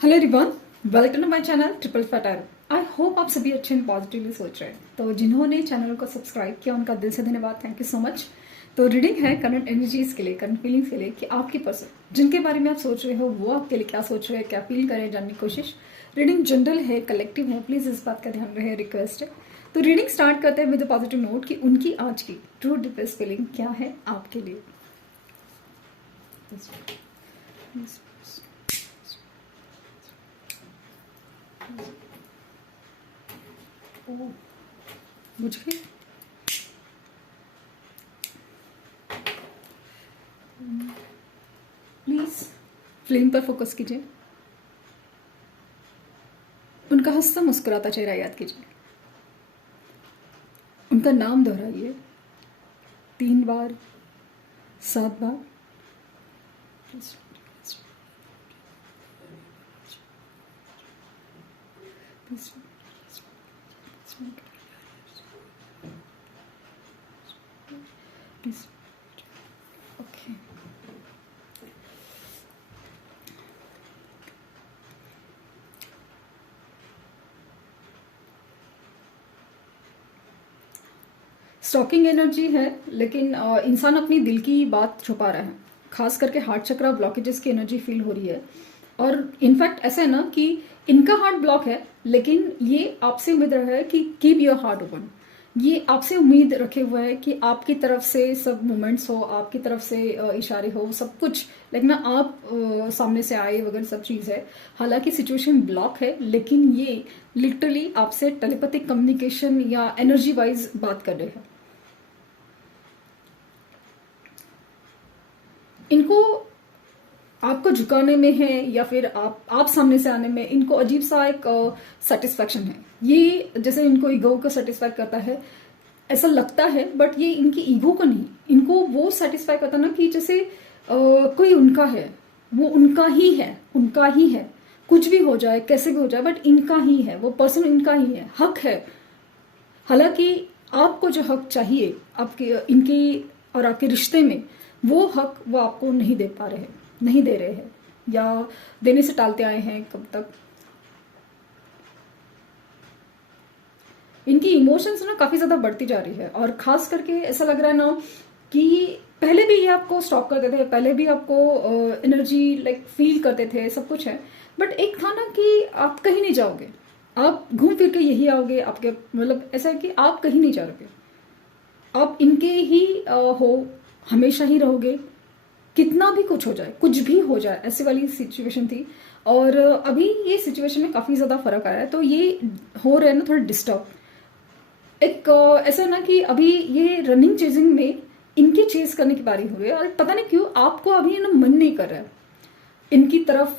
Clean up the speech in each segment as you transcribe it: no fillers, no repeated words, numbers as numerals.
Hello everyone, welcome to my channel triple fatter. I hope आप सभी अच्छे and positively सोच रहे हैं। तो जिन्होंने चैनल को सब्सक्राइब किया उनका दिल से धन्यवाद, थैंक यू सो मच। तो रीडिंग है करंट एनर्जीज के लिए, करंट फीलिंग्स के लिए कि आपकी पर्सन जिनके बारे में आप सोच रहे हो वो आपके लिए क्या सोच रहे हैं, क्या फील करें, जानने की कोशिश। रीडिंग जनरल है, कलेक्टिव है, प्लीज इस बात का ध्यान रहे, रिक्वेस्ट है। तो रीडिंग स्टार्ट करते हैं विद पॉजिटिव नोट कि उनकी आज की ट्रू डीपेस्ट फीलिंग क्या है आपके लिए। बुझ गई। प्लीज फ्लेम पर फोकस कीजिए। उनका हंसता मुस्कुराता चेहरा याद कीजिए। उनका नाम दोहराइए 3 बार, 7 बार। ओके, स्टॉकिंग एनर्जी है, लेकिन इंसान अपनी दिल की बात छुपा रहा है। खास करके हार्ट चक्रा ब्लॉकेजेस की एनर्जी फील हो रही है। और इनफैक्ट ऐसा है ना कि इनका हार्ट ब्लॉक है, लेकिन ये आपसे उम्मीद रहा है कि कीप योर हार्ट ओपन। ये आपसे उम्मीद रखे हुए है कि आपकी तरफ से सब मोमेंट्स हो, आपकी तरफ से इशारे हो, सब कुछ। लेकिन आप सामने से आए वगैरह सब चीज़ है। हालांकि सिचुएशन ब्लॉक है, लेकिन ये लिटरली आपसे टेलीपैथिक कम्युनिकेशन या एनर्जी वाइज बात कर रहे हैं। इनको आपको झुकाने में है या फिर आप सामने से आने में इनको अजीब सा एक सेटिस्फैक्शन है। ये जैसे इनको ईगो को सेटिस्फाई करता है ऐसा लगता है, बट ये इनकी ईगो को नहीं, इनको वो सेटिस्फाई करता ना कि जैसे कोई उनका है, वो उनका ही है, उनका ही है। कुछ भी हो जाए, कैसे भी हो जाए, बट इनका ही है, वो पर्सन इनका ही है, हक है। हालांकि आपको जो हक चाहिए आपके इनकी और आपके रिश्ते में, वो हक वो आपको नहीं दे पा रहे हैं, नहीं दे रहे हैं, या देने से टालते आए हैं कब तक। इनकी इमोशंस ना काफी ज्यादा बढ़ती जा रही है। और खास करके ऐसा लग रहा है ना कि पहले भी ये आपको स्टॉप करते थे, पहले भी आपको एनर्जी लाइक फील करते थे, सब कुछ है। बट एक था ना कि आप कहीं नहीं जाओगे, आप घूम फिर के यही आओगे। आपके मतलब ऐसा है कि आप कहीं नहीं जाओगे, आप इनके ही हो, हमेशा ही रहोगे। कितना भी कुछ हो जाए, कुछ भी हो जाए, ऐसी वाली सिचुएशन थी। और अभी ये सिचुएशन में काफी ज्यादा फर्क आया है। तो ये हो रहा है ना थोड़ा डिस्टर्ब। एक ऐसा ना कि अभी ये रनिंग चेजिंग में इनके चेज करने की बारी हो रही है, और पता नहीं क्यों आपको अभी ना मन नहीं कर रहा है इनकी तरफ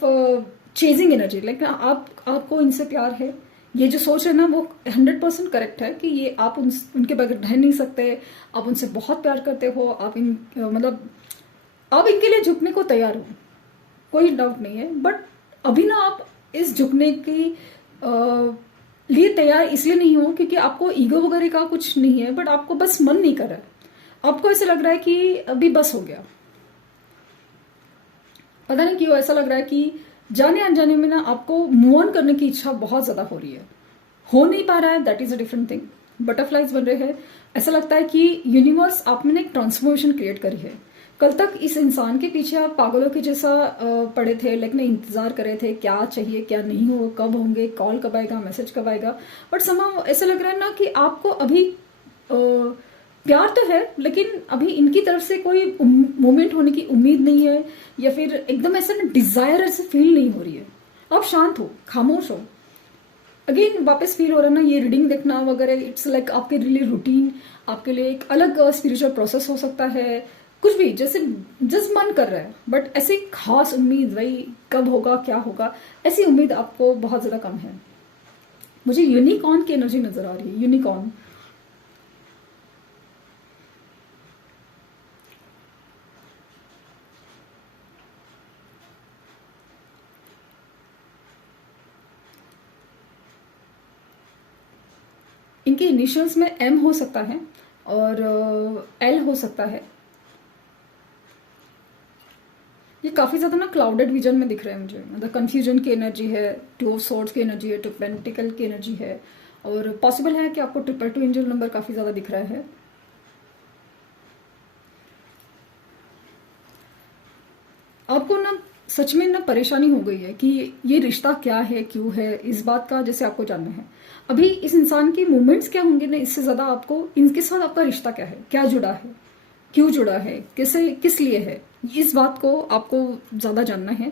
चेजिंग एनर्जी। लाइक आपको इनसे प्यार है, ये जो सोच है ना वो 100% करेक्ट है कि ये आप उनके बगैर रह नहीं सकते। आप उनसे बहुत प्यार करते हो, आप मतलब आप इनके लिए झुकने को तैयार हो, कोई डाउट नहीं है। बट अभी ना आप इस झुकने की लिए तैयार इसलिए नहीं हो क्योंकि आपको ईगो वगैरह का कुछ नहीं है, बट आपको बस मन नहीं कर रहा है। आपको ऐसा लग रहा है कि अभी बस हो गया। पता नहीं क्यों ऐसा लग रहा है कि जाने अनजाने में ना आपको मूव ऑन करने की इच्छा बहुत ज्यादा हो रही है, हो नहीं पा रहा है। That is a different thing. Butterflies बन रहे हैं। ऐसा लगता है कि यूनिवर्स आप में एक ट्रांसफॉर्मेशन क्रिएट करी है। कल तक इस इंसान के पीछे आप पागलों के जैसा पड़े थे, लेकिन इंतजार कर रहे थे क्या चाहिए क्या नहीं हो, कब होंगे, कॉल कब आएगा, मैसेज कब आएगा। बट समाउ ऐसा लग रहा है ना कि आपको अभी प्यार तो है, लेकिन अभी इनकी तरफ से कोई मोमेंट होने की उम्मीद नहीं है, या फिर एकदम ऐसा ना डिजायर ऐसे फील नहीं हो रही है। आप शांत हो, खामोश हो। अगेन वापस फील हो रहा है ना ये रीडिंग देखना वगैरह, इट्स लाइक आपके लिए रूटीन, आपके लिए एक अलग स्पिरिचुअल प्रोसेस हो सकता है। कुछ भी जैसे जस्ट मन कर रहा है, बट ऐसी खास उम्मीद भाई कब होगा क्या होगा, ऐसी उम्मीद आपको बहुत ज्यादा कम है। मुझे यूनिकॉर्न की एनर्जी नजर आ रही है, यूनिकॉर्न। इनके इनिशियल्स में एम हो सकता है और एल हो सकता है। ये काफी ज्यादा ना क्लाउडेड विजन में दिख रहे हैं मुझे, मतलब कंफ्यूजन की एनर्जी है, टू ऑफ सॉर्ड्स की एनर्जी है, टू पेंटिकल की एनर्जी है, और पॉसिबल है कि आपको 222 एंजल नंबर काफी ज्यादा दिख रहा है। आपको ना सच में ना परेशानी हो गई है कि ये रिश्ता क्या है, क्यों है, इस बात का जैसे आपको जानना है। अभी इस इंसान की मूवमेंट्स क्या होंगे ना, इससे ज्यादा आपको इनके साथ आपका रिश्ता क्या है, क्या जुड़ा है, क्यों जुड़ा है, किसे किस लिए है, इस बात को आपको ज्यादा जानना है।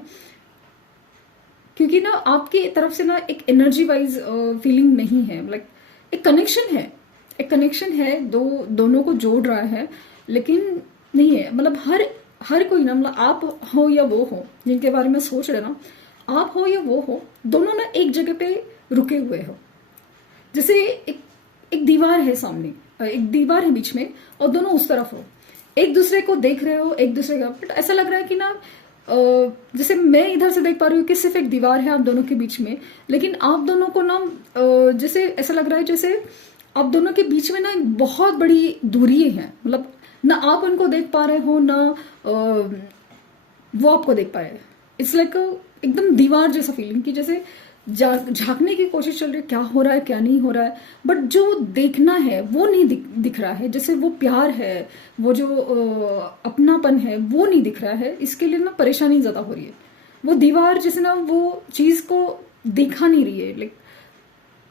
क्योंकि ना आपकी तरफ से ना एक एनर्जी वाइज फीलिंग नहीं है, लाइक एक कनेक्शन है, एक कनेक्शन है, दोनों को जोड़ रहा है, लेकिन नहीं है, मतलब हर कोई ना, मतलब आप हो या वो हो जिनके बारे में सोच रहे ना, आप हो या वो हो, दोनों ना एक जगह पे रुके हुए हो। जैसे एक दीवार है सामने, एक दीवार है बीच में, और दोनों उस तरफ हो, एक दूसरे को देख रहे हो, एक दूसरे का, बट ऐसा लग रहा है कि ना जैसे मैं इधर से देख पा रही हूँ कि सिर्फ एक दीवार है आप दोनों के बीच में, लेकिन आप दोनों को ना जैसे ऐसा लग रहा है जैसे आप दोनों के बीच में ना एक बहुत बड़ी दूरी है, मतलब ना आप उनको देख पा रहे हो, ना वो आपको देख पा रहे हैं। इट्स लाइक एकदम दीवार जैसा फीलिंग कि जैसे झांकने की कोशिश चल रही है, क्या हो रहा है क्या नहीं हो रहा है, बट जो देखना है वो नहीं दिख रहा है, जैसे वो प्यार है, वो जो अपनापन है वो नहीं दिख रहा है। इसके लिए ना परेशानी ज्यादा हो रही है। वो दीवार जैसे ना वो चीज को दिखा नहीं रही है, लाइक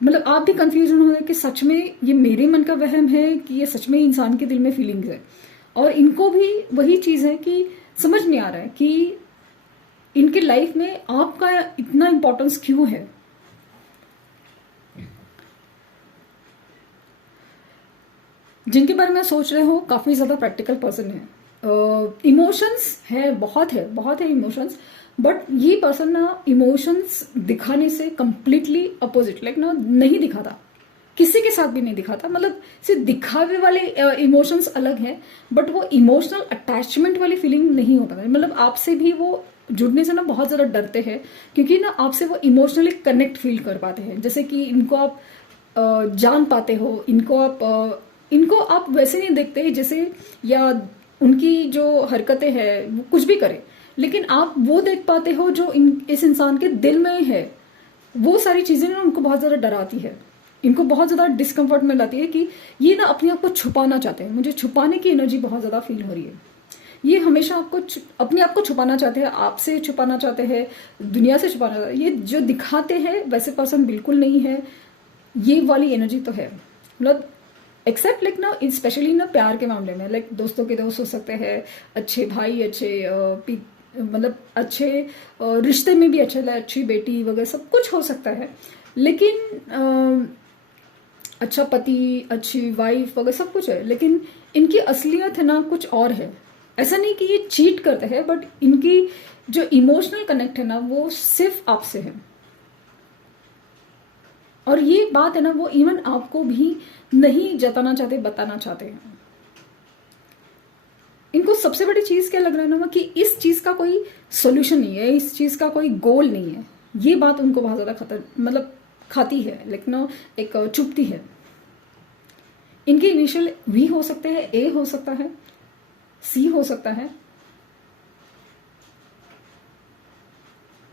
मतलब आप भी कंफ्यूजन हो रहे कि सच में ये मेरे मन का वहम है कि ये सच में इंसान के दिल में फीलिंग्स है, और इनको भी वही चीज है कि समझ नहीं आ रहा है कि इनके लाइफ में आपका इतना इंपॉर्टेंस क्यों है। जिनके बारे में सोच रहे हो काफी ज्यादा प्रैक्टिकल पर्सन है, इमोशंस है, बहुत है इमोशंस, बट ये पर्सन ना इमोशंस दिखाने से कंप्लीटली अपोजिट, लाइक ना नहीं दिखाता, किसी के साथ भी नहीं दिखाता, मतलब सिर्फ दिखावे वाले इमोशंस अलग है, बट वो इमोशनल अटैचमेंट वाली फीलिंग नहीं होता है। मतलब आपसे भी वो जुड़ने से ना बहुत ज्यादा डरते हैं, क्योंकि ना आपसे वो इमोशनली कनेक्ट फील कर पाते हैं, जैसे कि इनको आप जान पाते हो, इनको आप वैसे नहीं देखते जैसे, या उनकी जो हरकतें हैं वो कुछ भी करे, लेकिन आप वो देख पाते हो जो इस इंसान के दिल में है। वो सारी चीजें ना उनको बहुत ज्यादा डराती है, इनको बहुत ज्यादा डिस्कम्फर्ट में लाती है कि ये ना अपने आप को छुपाना चाहते हैं। मुझे छुपाने की एनर्जी बहुत ज्यादा फील हो रही है। ये हमेशा आपको अपने आप को छुपाना चाहते हैं, आपसे छुपाना चाहते हैं, दुनिया से छुपाना चाहते हैं। ये जो दिखाते हैं वैसे पर्सन बिल्कुल नहीं है, ये वाली एनर्जी तो है, मतलब एक्सेप्ट लाइक ना स्पेशली ना प्यार के मामले में, लाइक दोस्तों के दोस्त हो सकते हैं, अच्छे भाई, अच्छे मतलब अच्छे रिश्ते में भी अच्छी बेटी वगैरह सब कुछ हो सकता है, लेकिन अच्छा पति, अच्छी वाइफ वगैरह सब कुछ है, लेकिन इनकी असलियत है ना कुछ और है। ऐसा नहीं कि ये चीट करते हैं, बट इनकी जो इमोशनल कनेक्ट है ना वो सिर्फ आपसे है, और ये बात है ना वो इवन आपको भी नहीं जताना चाहते, बताना चाहते हैं। इनको सबसे बड़ी चीज क्या लग रहा है ना कि इस चीज का कोई सोल्यूशन नहीं है, इस चीज का कोई गोल नहीं है। ये बात उनको बहुत ज्यादा मतलब खाती है, लेकिन एक चुभती है। इनके इनिशियल वी हो सकते हैं, ए हो सकता है, सी हो सकता है।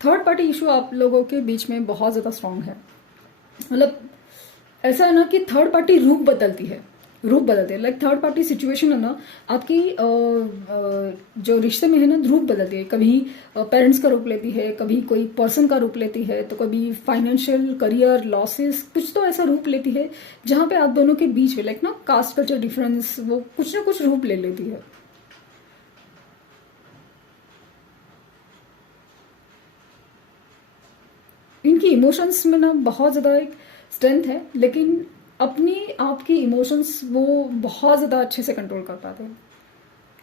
थर्ड पार्टी इशू आप लोगों के बीच में बहुत ज्यादा स्ट्रांग है, मतलब ऐसा है ना कि थर्ड पार्टी रूप बदलती है, लाइक थर्ड पार्टी सिचुएशन है ना आपकी जो रिश्ते में है ना रूप बदलती है। कभी पेरेंट्स का रूप लेती है, कभी कोई पर्सन का रूप लेती है, तो कभी फाइनेंशियल करियर लॉसेस कुछ तो ऐसा रूप लेती है जहां पे आप दोनों के बीच में लाइक ना कास्ट कल्चर डिफरेंस वो कुछ ना कुछ रूप ले लेती है। इनकी इमोशंस में ना बहुत ज्यादा एक स्ट्रेंथ है, लेकिन अपनी आपकी इमोशंस वो बहुत ज्यादा अच्छे से कंट्रोल कर पाते हैं।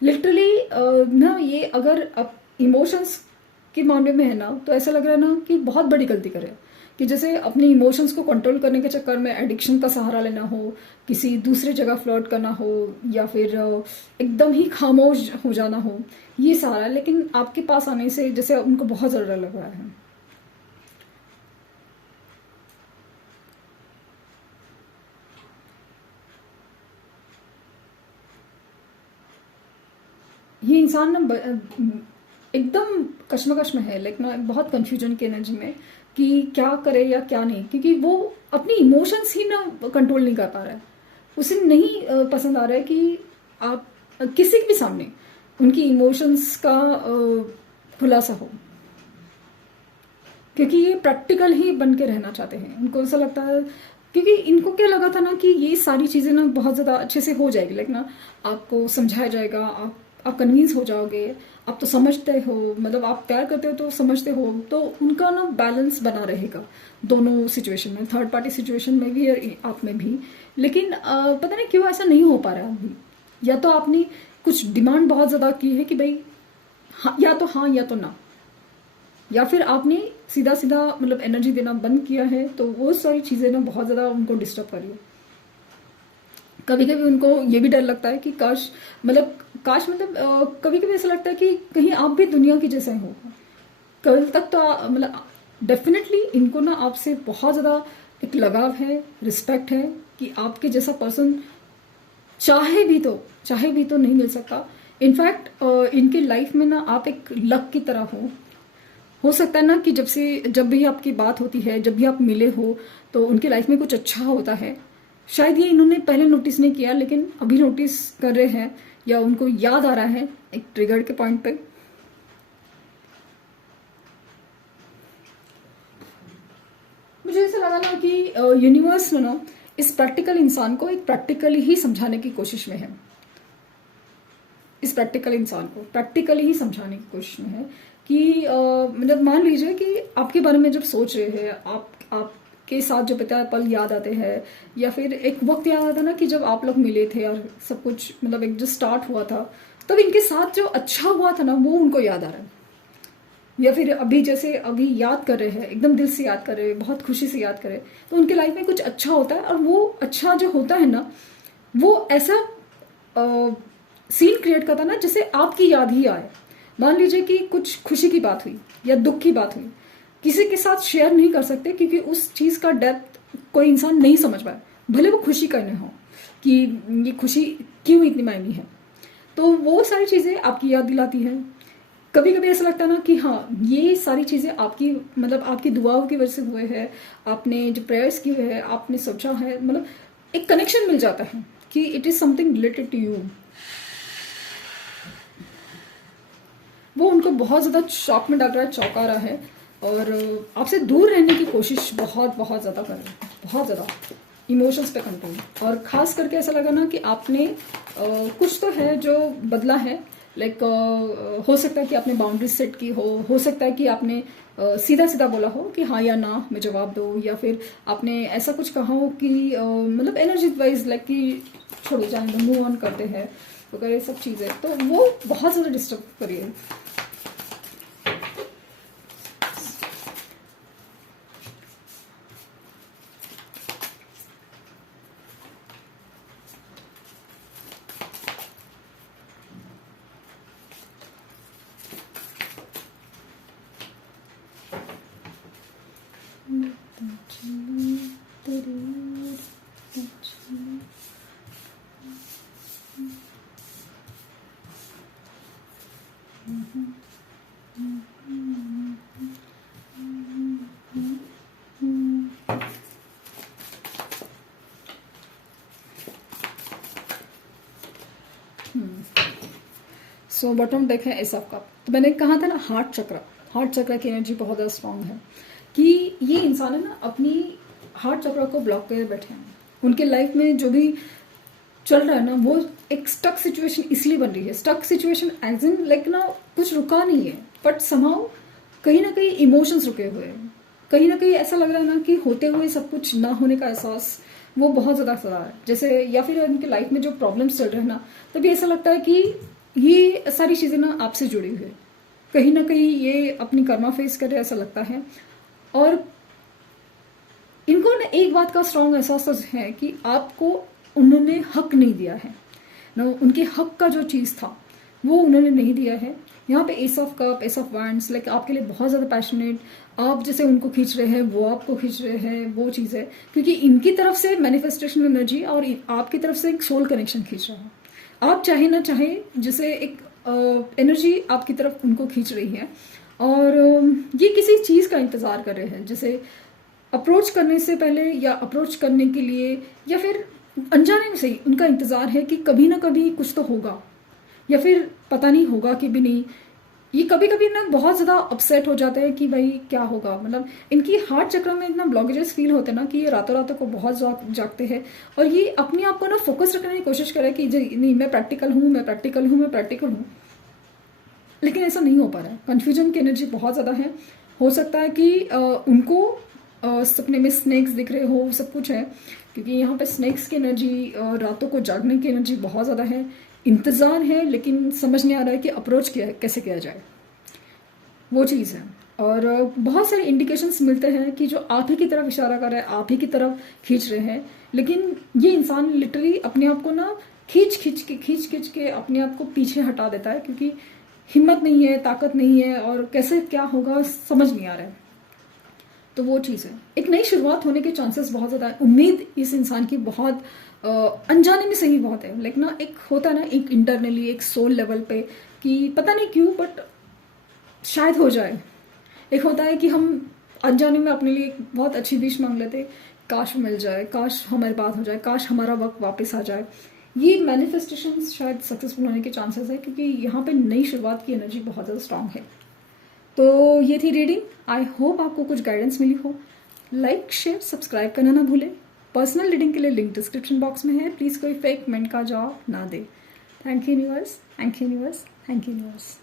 लिटरली ना ये अगर अब इमोशंस के मामले में है ना तो ऐसा लग रहा है ना कि बहुत बड़ी गलती करे, कि जैसे अपनी इमोशंस को कंट्रोल करने के चक्कर में एडिक्शन का सहारा लेना हो, किसी दूसरी जगह फ्लर्ट करना हो, या फिर एकदम ही खामोश हो जाना हो, ये सहारा। लेकिन आपके पास आने से जैसे उनको बहुत ज्यादा लग रहा है। ये इंसान ना एकदम कश्मकश में है, लाइक ना बहुत कंफ्यूजन की एनर्जी में कि क्या करे या क्या नहीं, क्योंकि वो अपनी इमोशंस ही ना कंट्रोल नहीं कर पा रहा है। उसे नहीं पसंद आ रहा है कि आप किसी के भी सामने उनकी इमोशंस का खुलासा हो, क्योंकि ये प्रैक्टिकल ही बन के रहना चाहते हैं। उनको ऐसा लगता है, क्योंकि इनको क्या लगा था ना कि ये सारी चीज़ें ना बहुत ज़्यादा अच्छे से हो जाएगी, लाइक ना आपको समझाया जाएगा, आप कन्विंस हो जाओगे, आप तो समझते हो, मतलब आप प्यार करते हो तो समझते हो, तो उनका ना बैलेंस बना रहेगा दोनों सिचुएशन में, थर्ड पार्टी सिचुएशन में भी और आप में भी। लेकिन पता नहीं क्यों ऐसा नहीं हो पा रहा है अभी। या तो आपने कुछ डिमांड बहुत ज़्यादा की है कि भाई हाँ, या तो हाँ या तो ना, या फिर आपने सीधा सीधा मतलब एनर्जी देना बंद किया है, तो वो सारी चीज़ें ना बहुत ज़्यादा उनको डिस्टर्ब कर रही है। कभी कभी उनको ये भी डर लगता है कि काश मतलब कभी कभी ऐसा लगता है कि कहीं आप भी दुनिया की जैसे हो। कल तक तो मतलब डेफिनेटली इनको ना आपसे बहुत ज़्यादा एक लगाव है, रिस्पेक्ट है कि आपके जैसा पर्सन चाहे भी तो नहीं मिल सकता। इनफैक्ट इनके लाइफ में ना आप एक लक की तरह हो सकता है ना कि जब भी आपकी बात होती है, जब भी आप मिले हो, तो उनकी लाइफ में कुछ अच्छा होता है। शायद ये इन्होंने पहले नोटिस नहीं किया, लेकिन अभी नोटिस कर रहे हैं, या उनको याद आ रहा है एक ट्रिगर के पॉइंट पे। मुझे ऐसा लगा ना कि यूनिवर्स ना इस प्रैक्टिकल इंसान को एक प्रैक्टिकली ही समझाने की कोशिश में है। इस प्रैक्टिकल इंसान को प्रैक्टिकली ही समझाने की कोशिश में है कि मतलब मान लीजिए कि आपके बारे में जब सोच रहे हैं, आपके साथ जो बिताए पल याद आते हैं, या फिर एक वक्त याद आता ना कि जब आप लोग मिले थे और सब कुछ मतलब एक जो स्टार्ट हुआ था, तब इनके साथ जो अच्छा हुआ था ना वो उनको याद आ रहा है। या फिर अभी जैसे अभी याद कर रहे हैं, एकदम दिल से याद कर रहे हैं, बहुत खुशी से याद कर रहे हैं, तो उनके लाइफ में कुछ अच्छा होता है, और वो अच्छा जो होता है ना वो ऐसा सीन क्रिएट करता है ना जैसे आपकी याद ही आए। मान लीजिए कि कुछ खुशी की बात हुई या दुख की बात हुई, किसी के साथ शेयर नहीं कर सकते क्योंकि उस चीज का डेप्थ कोई इंसान नहीं समझ पाए, भले वो खुशी करने हो कि ये खुशी क्यों इतनी मायनी है। तो वो सारी चीजें आपकी याद दिलाती है। कभी कभी ऐसा लगता है ना कि हाँ, ये सारी चीजें आपकी मतलब आपकी दुआओं की वजह से हुए हैं, आपने जो प्रेयर्स किए हुए हैं, आपने सोचा है, मतलब एक कनेक्शन मिल जाता है कि it is something related to you. वो उनको बहुत ज़्यादा शॉक में डाल रहा है, चौंका रहा है, और आपसे दूर रहने की कोशिश बहुत बहुत ज़्यादा कर रहे हैं, बहुत ज़्यादा इमोशंस पे कंट्रोल। और ख़ास करके ऐसा लगा ना कि आपने कुछ तो है जो बदला है, लाइक हो सकता है कि आपने बाउंड्रीज सेट की हो सकता है कि आपने सीधा सीधा बोला हो कि हाँ या ना में जवाब दो, या फिर आपने ऐसा कुछ कहा हो कि मतलब एनर्जी वाइज लाइक कि छोड़ो जाने दो, मूव ऑन करते हैं वगैरह सब चीज़ें, तो वो बहुत ज़्यादा डिस्टर्ब करिए। सो बॉटम डेक है एस ऑफ कप। तो मैंने कहा था ना हार्ट चक्र की एनर्जी बहुत ज़्यादा स्ट्रांग है कि ये इंसान है ना अपनी हार्ट चक्र को ब्लॉक कर बैठे हैं। उनके लाइफ में जो भी चल रहा है ना वो एक स्टक सिचुएशन इसलिए बन रही है। Stuck situation as in like ना कुछ रुका नहीं है, बट समहाउ कहीं ना कहीं इमोशंस रुके हुए हैं, कहीं ना कहीं ऐसा लग रहा है ना कि होते हुए सब कुछ ना होने का एहसास वो बहुत ज़्यादा सदा है जैसे। या फिर उनके लाइफ में जो प्रॉब्लम्स चल रहे हैं ना, तभी ऐसा लगता है कि ये सारी चीज़ें ना आपसे जुड़ी हुई है, कहीं ना कहीं ये अपनी कर्मा फेस कर रहे ऐसा लगता है। और इनको ना एक बात का स्ट्रांग एहसास है कि आपको उन्होंने हक नहीं दिया है ना, उनके हक का जो चीज़ था वो उन्होंने नहीं दिया है। यहाँ पे S of cup, S of wands like आपके लिए बहुत ज़्यादा पैशनेट, आप जैसे उनको खींच रहे हैं वो आपको खींच रहे हैं, वो चीज़ है क्योंकि इनकी तरफ से मैनिफेस्टेशन एनर्जी और आपकी तरफ से एक सोल कनेक्शन खींच रहा है। आप चाहे ना चाहे जैसे एक एनर्जी आपकी तरफ उनको खींच रही है, और ये किसी चीज़ का इंतज़ार कर रहे हैं, जैसे अप्रोच करने से पहले या अप्रोच करने के लिए, या फिर अनजाने में से ही उनका इंतज़ार है कि कभी ना कभी कुछ तो होगा, या फिर पता नहीं होगा कि भी नहीं। ये कभी कभी ना बहुत ज़्यादा अपसेट हो जाते हैं कि भाई क्या होगा, मतलब इनकी हार्ट चक्र में इतना ब्लॉकेजेस फील होते हैं ना कि ये रातों रातों को बहुत जागते हैं, और ये अपने आप को ना फोकस रखने की कोशिश करें कि नहीं मैं प्रैक्टिकल हूँ, मैं प्रैक्टिकल हूँ, मैं प्रैक्टिकल हूँ, लेकिन ऐसा नहीं हो पा रहा है। कन्फ्यूजन की एनर्जी बहुत ज़्यादा है। हो सकता है कि उनको सपने में स्नेक्स दिख रहे हो, सब कुछ है, क्योंकि यहाँ पे स्नेक्स की एनर्जी, रातों को जागने की एनर्जी बहुत ज़्यादा है। इंतज़ार है, लेकिन समझ नहीं आ रहा है कि अप्रोच कैसे किया जाए, वो चीज़ है। और बहुत सारे इंडिकेशंस मिलते हैं कि जो आप ही की तरफ इशारा कर रहे हैं, आप ही की तरफ खींच रहे हैं, लेकिन ये इंसान लिटरली अपने आप को ना खींच के अपने आप को पीछे हटा देता है, क्योंकि हिम्मत नहीं है, ताकत नहीं है, और कैसे क्या होगा समझ नहीं आ रहा है। तो वो चीज़ है, एक नई शुरुआत होने के चांसेस बहुत ज़्यादा है। उम्मीद इस इंसान की बहुत अनजाने में सही बहुत है, लाइक ना एक होता है ना, एक इंटरनली एक सोल लेवल पे कि पता नहीं क्यों बट शायद हो जाए। एक होता है कि हम अनजाने में अपने लिए एक बहुत अच्छी विश मांग लेते, काश मिल जाए, काश हमारी बात हो जाए, काश हमारा वक्त वापस आ जाए। ये मैनिफेस्टेशन शायद सक्सेसफुल होने के चांसेस है, क्योंकि यहाँ पे नई शुरुआत की एनर्जी बहुत ज़्यादा स्ट्रांग है। तो ये थी रीडिंग। आई होप आपको कुछ गाइडेंस मिली हो। लाइक शेयर सब्सक्राइब करना ना भूलें। पर्सनल रीडिंग के लिए लिंक डिस्क्रिप्शन बॉक्स में है। प्लीज़ कोई फेक कमेंट का जवाब ना दे। Thank you universe, thank you universe, thank you universe.